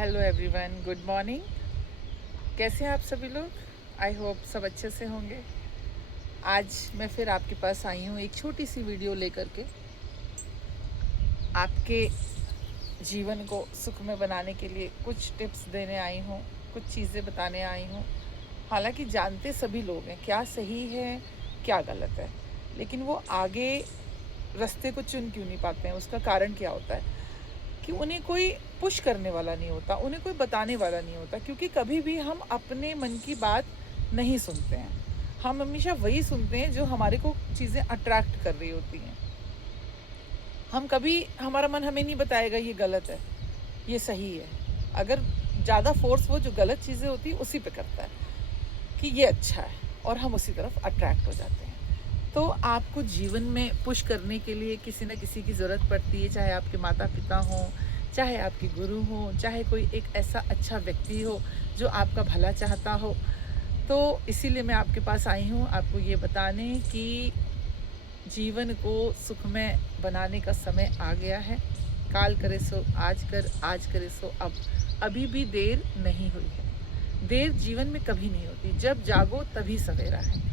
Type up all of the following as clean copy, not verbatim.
Hello everyone, good morning. कैसे हैं आप सभी लोग? आई होप सब अच्छे से होंगे। आज मैं फिर आपके पास आई हूँ एक छोटी सी वीडियो लेकर के। आपके जीवन को सुखमय बनाने के लिए कुछ टिप्स देने आई हूँ, कुछ चीज़ें बताने आई हूँ। हालांकि जानते सभी लोग हैं क्या सही है क्या गलत है, लेकिन वो आगे रास्ते को चुन क्यों नहीं पाते हैं। उसका कारण क्या होता है कि उन्हें कोई पुश करने वाला नहीं होता, उन्हें कोई बताने वाला नहीं होता, क्योंकि कभी भी हम अपने मन की बात नहीं सुनते हैं। हम हमेशा वही सुनते हैं जो हमारे को चीज़ें अट्रैक्ट कर रही होती हैं। हम कभी हमारा मन हमें नहीं बताएगा ये गलत है ये सही है। अगर ज़्यादा फोर्स वो जो गलत चीज़ें होती हैं उसी पे करता है कि ये अच्छा है, और हम उसी तरफ अट्रैक्ट हो जाते हैं। तो आपको जीवन में पुश करने के लिए किसी न किसी की ज़रूरत पड़ती है, चाहे आपके माता पिता हों, चाहे आपके गुरु हों, चाहे कोई एक ऐसा अच्छा व्यक्ति हो जो आपका भला चाहता हो। तो इसीलिए मैं आपके पास आई हूँ आपको ये बताने कि जीवन को सुखमय बनाने का समय आ गया है। काल करे सो आज कर, आज करे सो अब। अभी भी देर नहीं हुई है। देर जीवन में कभी नहीं होती। जब जागो तभी सवेरा है।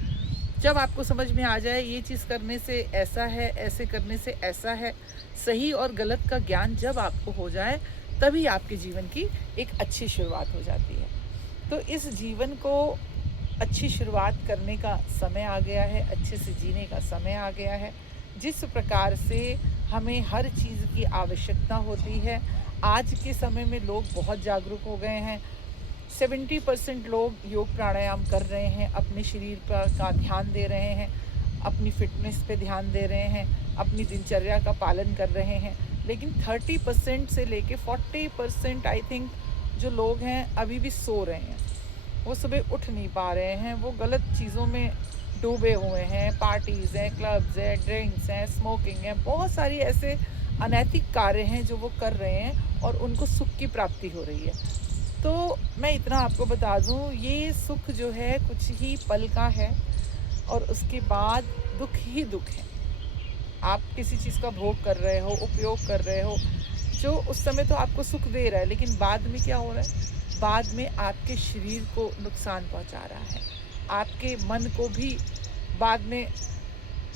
जब आपको समझ में आ जाए ये चीज़ करने से ऐसा है, ऐसे करने से ऐसा है, सही और गलत का ज्ञान जब आपको हो जाए, तभी आपके जीवन की एक अच्छी शुरुआत हो जाती है। तो इस जीवन को अच्छी शुरुआत करने का समय आ गया है, अच्छे से जीने का समय आ गया है। जिस प्रकार से हमें हर चीज़ की आवश्यकता होती है, आज के समय में लोग बहुत जागरूक हो गए हैं। 70% लोग योग प्राणायाम कर रहे हैं, अपने शरीर पर का ध्यान दे रहे हैं, अपनी फिटनेस पे ध्यान दे रहे हैं, अपनी दिनचर्या का पालन कर रहे हैं। लेकिन 30% से लेके 40% आई थिंक जो लोग हैं अभी भी सो रहे हैं। वो सुबह उठ नहीं पा रहे हैं, वो गलत चीज़ों में डूबे हुए हैं। पार्टीज़ हैं, क्लब्स हैं, ड्रिंक्स हैं, स्मोकिंग है, बहुत सारी ऐसे अनैतिक कार्य हैं जो वो कर रहे हैं और उनको सुख की प्राप्ति हो रही है। तो मैं इतना आपको बता दूं, ये सुख जो है कुछ ही पल का है और उसके बाद दुख ही दुख है। आप किसी चीज़ का भोग कर रहे हो, उपयोग कर रहे हो, जो उस समय तो आपको सुख दे रहा है, लेकिन बाद में क्या हो रहा है? बाद में आपके शरीर को नुकसान पहुंचा रहा है। आपके मन को भी बाद में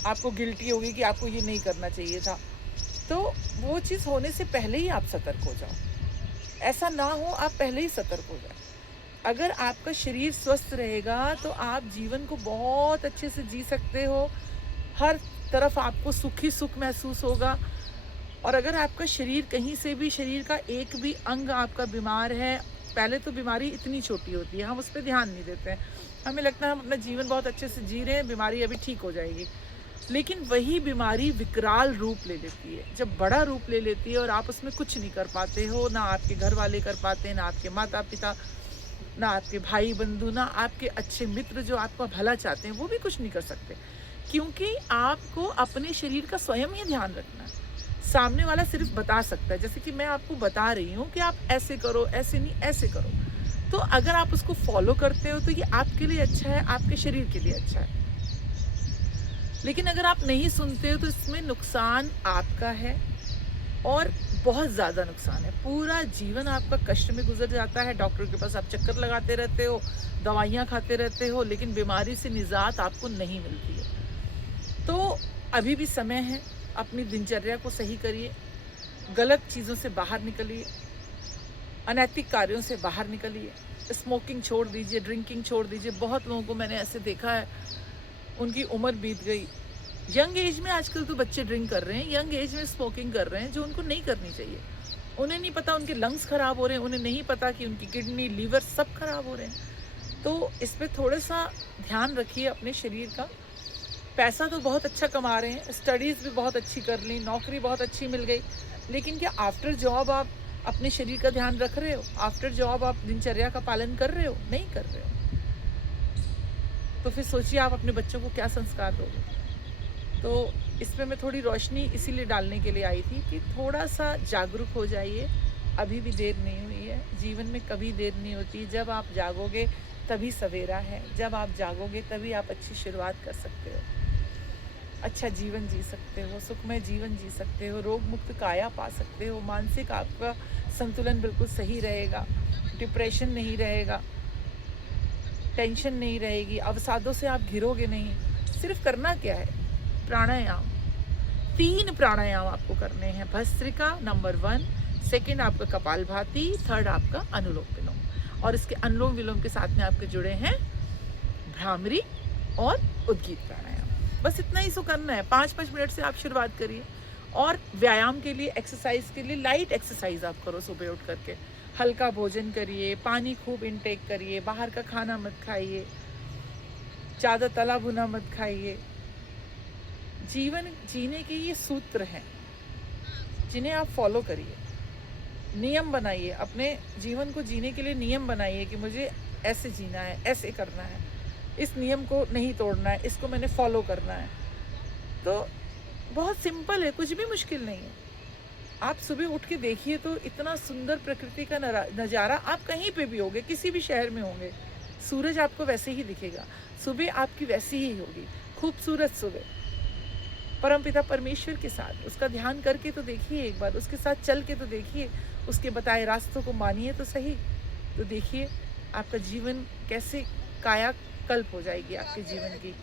आपको गिल्टी होगी कि आपको ये नहीं करना चाहिए था। तो वो चीज़ होने से पहले ही आप सतर्क हो जाओ। ऐसा ना हो, आप पहले ही सतर्क हो जाए। अगर आपका शरीर स्वस्थ रहेगा तो आप जीवन को बहुत अच्छे से जी सकते हो। हर तरफ आपको सुख ही सुख महसूस होगा। और अगर आपका शरीर कहीं से भी, शरीर का एक भी अंग आपका बीमार है, पहले तो बीमारी इतनी छोटी होती है, हम उस पर ध्यान नहीं देते हैं। हमें लगता है हम अपना जीवन बहुत अच्छे से जी रहे हैं, बीमारी अभी ठीक हो जाएगी। लेकिन वही बीमारी विकराल रूप ले लेती है। जब बड़ा रूप ले लेती है और आप उसमें कुछ नहीं कर पाते हो, ना आपके घर वाले कर पाते हैं, ना आपके माता पिता, ना आपके भाई बंधु, ना आपके अच्छे मित्र जो आपका भला चाहते हैं, वो भी कुछ नहीं कर सकते। क्योंकि आपको अपने शरीर का स्वयं ही ध्यान रखना है। सामने वाला सिर्फ बता सकता है, जैसे कि मैं आपको बता रही हूँ कि आप ऐसे करो, ऐसे नहीं, ऐसे करो। तो अगर आप उसको फॉलो करते हो तो ये आपके लिए अच्छा है, आपके शरीर के लिए अच्छा है। लेकिन अगर आप नहीं सुनते हो तो इसमें नुकसान आपका है, और बहुत ज़्यादा नुकसान है। पूरा जीवन आपका कष्ट में गुजर जाता है। डॉक्टर के पास आप चक्कर लगाते रहते हो, दवाइयाँ खाते रहते हो, लेकिन बीमारी से निजात आपको नहीं मिलती है। तो अभी भी समय है, अपनी दिनचर्या को सही करिए, गलत चीज़ों से बाहर निकलिए, अनैतिक कार्यों से बाहर निकलिए, स्मोकिंग छोड़ दीजिए, ड्रिंकिंग छोड़ दीजिए। बहुत लोगों को मैंने ऐसे देखा है, उनकी उम्र बीत गई, यंग एज में आजकल तो बच्चे ड्रिंक कर रहे हैं, यंग एज में स्मोकिंग कर रहे हैं, जो उनको नहीं करनी चाहिए। उन्हें नहीं पता उनके लंग्स खराब हो रहे हैं, उन्हें नहीं पता कि उनकी किडनी, लीवर सब खराब हो रहे हैं। तो इस पर थोड़ा सा ध्यान रखिए अपने शरीर का। पैसा तो बहुत अच्छा कमा रहे हैं, स्टडीज़ भी बहुत अच्छी कर ली, नौकरी बहुत अच्छी मिल गई, लेकिन क्या आफ्टर जॉब आप अपने शरीर का ध्यान रख रहे हो? आफ्टर जॉब आप दिनचर्या का पालन कर रहे हो? नहीं कर रहे हो। तो फिर सोचिए आप अपने बच्चों को क्या संस्कार दोगे। तो इसमें मैं थोड़ी रोशनी इसीलिए डालने के लिए आई थी कि थोड़ा सा जागरूक हो जाइए। अभी भी देर नहीं हुई है। जीवन में कभी देर नहीं होती। जब आप जागोगे तभी सवेरा है, जब आप जागोगे तभी आप अच्छी शुरुआत कर सकते हो। अच्छा जीवन जी सकते हो, सुखमय जीवन जी सकते हो, रोग मुक्त काया पा सकते हो, मानसिक आपका संतुलन बिल्कुल सही रहेगा, डिप्रेशन नहीं रहेगा, टेंशन नहीं रहेगी, अवसादों से आप घिरोगे नहीं। सिर्फ करना क्या है, प्राणायाम, 3 प्राणायाम आपको करने हैं। भस्त्रिका नंबर 1, सेकंड आपका कपालभाति, थर्ड आपका अनुलोम विलोम। और इसके अनुलोम विलोम के साथ में आपके जुड़े हैं भ्रामरी और उद्गीत प्राणायाम। बस इतना ही सो करना है। 5-5 मिनट से आप शुरुआत करिए। और व्यायाम के लिए, एक्सरसाइज के लिए लाइट एक्सरसाइज आप करो सुबह उठ करके। हल्का भोजन करिए, पानी खूब इनटेक करिए, बाहर का खाना मत खाइए, ज़्यादा तला भुना मत खाइए। जीवन जीने के ये सूत्र हैं जिन्हें आप फॉलो करिए। नियम बनाइए, अपने जीवन को जीने के लिए नियम बनाइए कि मुझे ऐसे जीना है, ऐसे करना है, इस नियम को नहीं तोड़ना है, इसको मैंने फॉलो करना है। तो बहुत सिंपल है, कुछ भी मुश्किल नहीं है। आप सुबह उठ के देखिए तो इतना सुंदर प्रकृति का नज़ारा, आप कहीं पे भी होंगे, किसी भी शहर में होंगे, सूरज आपको वैसे ही दिखेगा, सुबह आपकी वैसी ही होगी, खूबसूरत सुबह परमपिता परमेश्वर के साथ। उसका ध्यान करके तो देखिए एक बार, उसके साथ चल के तो देखिए, उसके बताए रास्तों को मानिए तो सही। तो देखिए आपका जीवन कैसे कायाकल्प हो जाएगी आपके जीवन की।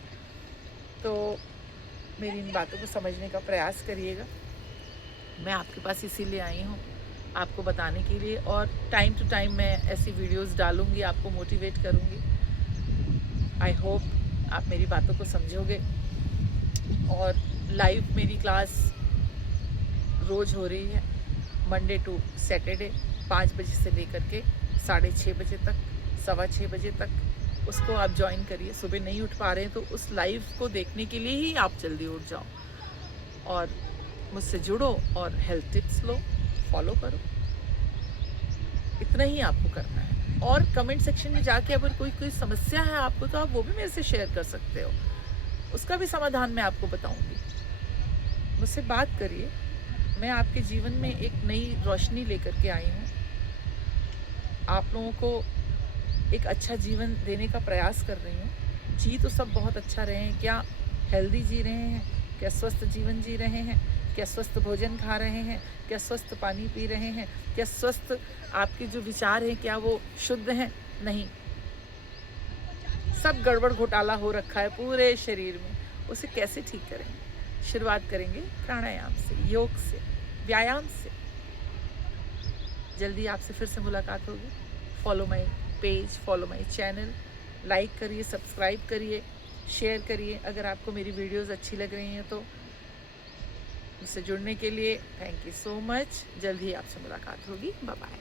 तो मेरी इन बातों को समझने का प्रयास करिएगा। मैं आपके पास इसीलिए आई हूँ, आपको बताने के लिए, और टाइम टू टाइम मैं ऐसी वीडियोस डालूँगी, आपको मोटिवेट करूँगी। आई होप आप मेरी बातों को समझोगे। और लाइव मेरी क्लास रोज़ हो रही है, मंडे टू सैटरडे, 5 बजे से लेकर के 6:30 बजे तक, 6:15 बजे तक। उसको आप ज्वाइन करिए। सुबह नहीं उठ पा रहे हैं तो उस लाइव को देखने के लिए ही आप जल्दी उठ जाओ और मुझसे जुड़ो और हेल्थ टिप्स लो, फॉलो करो। इतना ही आपको करना है। और कमेंट सेक्शन में जाके अगर कोई समस्या है आपको तो आप वो भी मेरे से शेयर कर सकते हो, उसका भी समाधान मैं आपको बताऊंगी। मुझसे बात करिए। मैं आपके जीवन में एक नई रोशनी लेकर के आई हूँ। आप लोगों को एक अच्छा जीवन देने का प्रयास कर रही हूँ। जी तो सब बहुत अच्छा रहे हैं, क्या हेल्दी जी रहे हैं, क्या स्वस्थ जीवन जी रहे हैं, क्या स्वस्थ भोजन खा रहे हैं, क्या स्वस्थ पानी पी रहे हैं, क्या स्वस्थ आपके जो विचार हैं क्या वो शुद्ध हैं? नहीं, सब गड़बड़ घोटाला हो रखा है पूरे शरीर में। उसे कैसे ठीक करेंगे? शुरुआत करेंगे प्राणायाम से, योग से, व्यायाम से। जल्दी आपसे फिर से मुलाकात होगी। Follow my page, follow my channel, like करिए, सब्सक्राइब करिए, शेयर करिए। अगर आपको मेरी वीडियोस अच्छी लग रही हैं तो मुझसे जुड़ने के लिए थैंक यू सो मच। जल्द ही आपसे मुलाकात होगी। Bye bye.